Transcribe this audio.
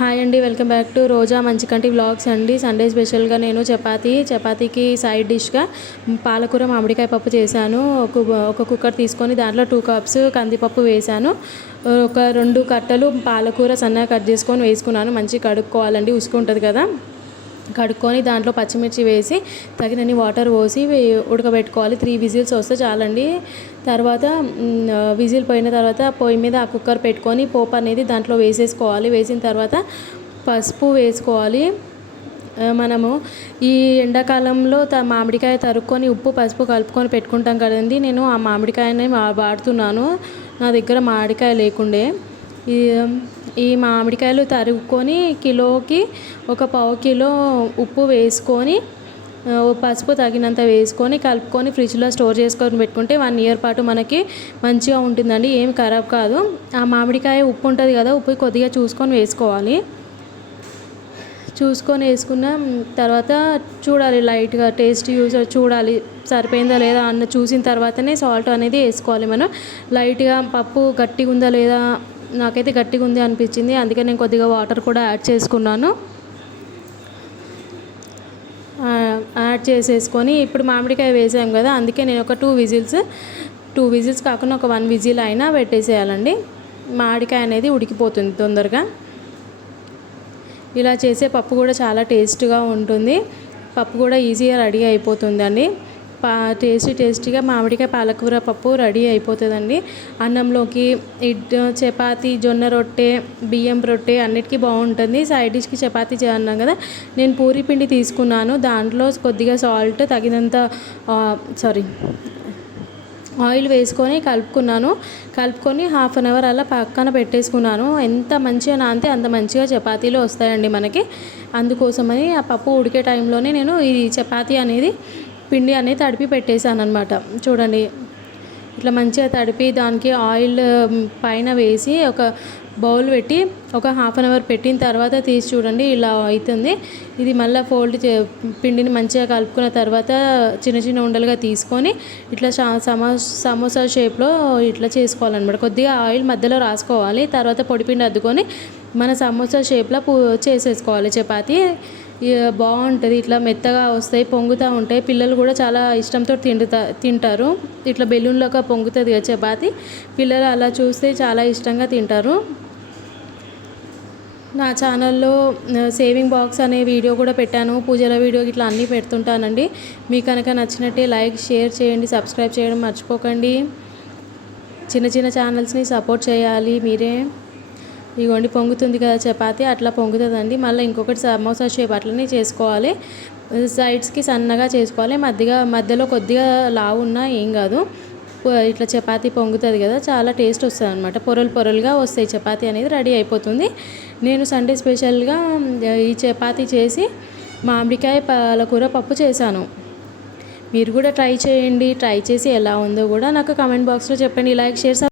Hi అండి, welcome back to Roja Manchikanti vlogs అండి. Sunday స్పెషల్గా నేను చపాతీకి సైడ్ డిష్గా పాలకూర మామిడికాయ పప్పు చేశాను. ఒక కుక్కర్ తీసుకొని దాంట్లో 2 కప్స్ కందిపప్పు వేశాను. ఒక 2 కట్టలు పాలకూర సన్నగా కట్ చేసుకొని వేసుకున్నాను. మంచిగా కడుక్కోవాలండి, ఉసుకుంటుంది కదా. కడుక్కొని దాంట్లో పచ్చిమిర్చి వేసి తగినన్ని వాటర్ పోసి ఉడకబెట్టుకోవాలి. 3 విజిల్స్ వస్తే చాలండి. తర్వాత విజిల్ పోయిన తర్వాత పొయ్యి మీద ఆ కుక్కర్ పెట్టుకొని పోపు అనేది దాంట్లో వేసేసుకోవాలి. వేసిన తర్వాత పసుపు వేసుకోవాలి. మనము ఈ ఎండాకాలంలో మామిడికాయ తరుక్కొని ఉప్పు పసుపు కలుపుకొని పెట్టుకుంటాం కదండి. నేను ఆ మామిడికాయనే వాడుతున్నాను. నా దగ్గర మామిడికాయ లేకుండే ఈ మామిడికాయలు తరుక్కొని కిలోకి ఒక పావు కిలో ఉప్పు వేసుకొని పసుపు తగినంత వేసుకొని కలుపుకొని ఫ్రిడ్జ్లో స్టోర్ చేసుకొని పెట్టుకుంటే 1 ఇయర్ పాటు మనకి మంచిగా ఉంటుందండి. ఏం ఖరాబ్ కాదు. ఆ మామిడికాయ ఉప్పు ఉంటుంది కదా, ఉప్పు కొద్దిగా చూసుకొని వేసుకోవాలి. చూసుకొని వేసుకున్న తర్వాత చూడాలి, లైట్గా టేస్ట్ చూడాలి సరిపోయిందా లేదా అన్న చూసిన తర్వాతనే సాల్ట్ అనేది వేసుకోవాలి. మనం లైట్గా పప్పు గట్టిగా ఉందా లేదా, నాకైతే గట్టిగా ఉంది అనిపించింది, అందుకే నేను కొద్దిగా వాటర్ కూడా యాడ్ చేసుకున్నాను. యాడ్ చేసేసుకొని ఇప్పుడు మామిడికాయ వేసాం కదా, అందుకే నేను ఒక 2 విజిల్స్ కాకుండా ఒక 1 విజిల్ అయినా పెట్టేసేయాలండి. మామిడికాయ అనేది ఉడికిపోతుంది తొందరగా. ఇలా చేసే పప్పు కూడా చాలా టేస్ట్గా ఉంటుంది. పప్పు కూడా ఈజీగా రెడీ అయిపోతుందండి. టేస్టీగా మామిడికాయ పాలకూర పప్పు రెడీ అయిపోతుందండి. అన్నంలోకి చపాతీ, జొన్న రొట్టె, బియ్యం రొట్టె అన్నిటికీ బాగుంటుంది. సైడ్ డిష్కి చపాతీ చేయన్నాం కదా, నేను పూరి పిండి తీసుకున్నాను. దాంట్లో కొద్దిగా సాల్ట్ తగినంత ఆయిల్ వేసుకొని కలుపుకొని 1/2 అవర్ అలా పక్కన పెట్టేసుకున్నాను. ఎంత మంచిగా నానితే అంత మంచిగా చపాతీలు వస్తాయండి మనకి. అందుకోసమని ఆ పప్పు ఉడికే టైంలోనే నేను ఈ చపాతీ అనేది పిండి అనేది తడిపి పెట్టేశాను అనమాట. చూడండి, ఇట్లా మంచిగా తడిపి దానికి ఆయిల్ పైన వేసి ఒక బౌల్ పెట్టి ఒక 1/2 అవర్ పెట్టిన తర్వాత తీసి చూడండి, ఇలా అవుతుంది. ఇది మళ్ళీ పిండిని మంచిగా కలుపుకున్న తర్వాత చిన్న చిన్న ఉండలుగా తీసుకొని ఇట్లా సమోసా షేప్లో ఇట్లా చేసుకోవాలన్నమాట. కొద్దిగా ఆయిల్ మధ్యలో రాసుకోవాలి. తర్వాత పొడిపిండి అద్దుకొని మన సమోసా షేప్లో చేసేసుకోవాలి. చపాతీ బాగుంటుంది. ఇట్లా మెత్తగా వస్తాయి, పొంగుతూ ఉంటాయి. పిల్లలు కూడా చాలా ఇష్టంతో తింటారు. ఇట్లా బెలూన్లాగా పొంగుతుంది కదా చపాతీ, పిల్లలు అలా చూస్తే చాలా ఇష్టంగా తింటారు. నా ఛానల్లో సేవింగ్ బాక్స్ అనే వీడియో కూడా పెట్టాను. పూజల వీడియో ఇట్లా అన్నీ పెడుతుంటానండి. మీకు కనుక నచ్చినట్టే లైక్, షేర్ చేయండి, సబ్స్క్రైబ్ చేయడం మర్చిపోకండి. చిన్న ఛానల్స్ని సపోర్ట్ చేయాలి మీరే. ఇగోండి, పొంగుతుంది కదా చపాతీ, అట్లా పొంగుతుందండి. మళ్ళీ ఇంకొకటి సమోసా షేప్ అట్లనే చేసుకోవాలి. సైడ్స్కి సన్నగా చేసుకోవాలి. మధ్యలో కొద్దిగా లావు ఉన్నా ఏం కాదు. ఇట్లా చపాతీ పొంగుతుంది కదా, చాలా టేస్ట్ వస్తుంది అనమాట. పొరలుగా వస్తాయి. చపాతీ అనేది రెడీ అయిపోతుంది. నేను సండే స్పెషల్గా ఈ చపాతీ చేసి మామిడికాయ పాలకూర పప్పు చేశాను. మీరు కూడా ట్రై చేయండి. ట్రై చేసి ఎలా ఉందో కూడా నాకు కామెంట్ బాక్స్లో చెప్పండి. Like, share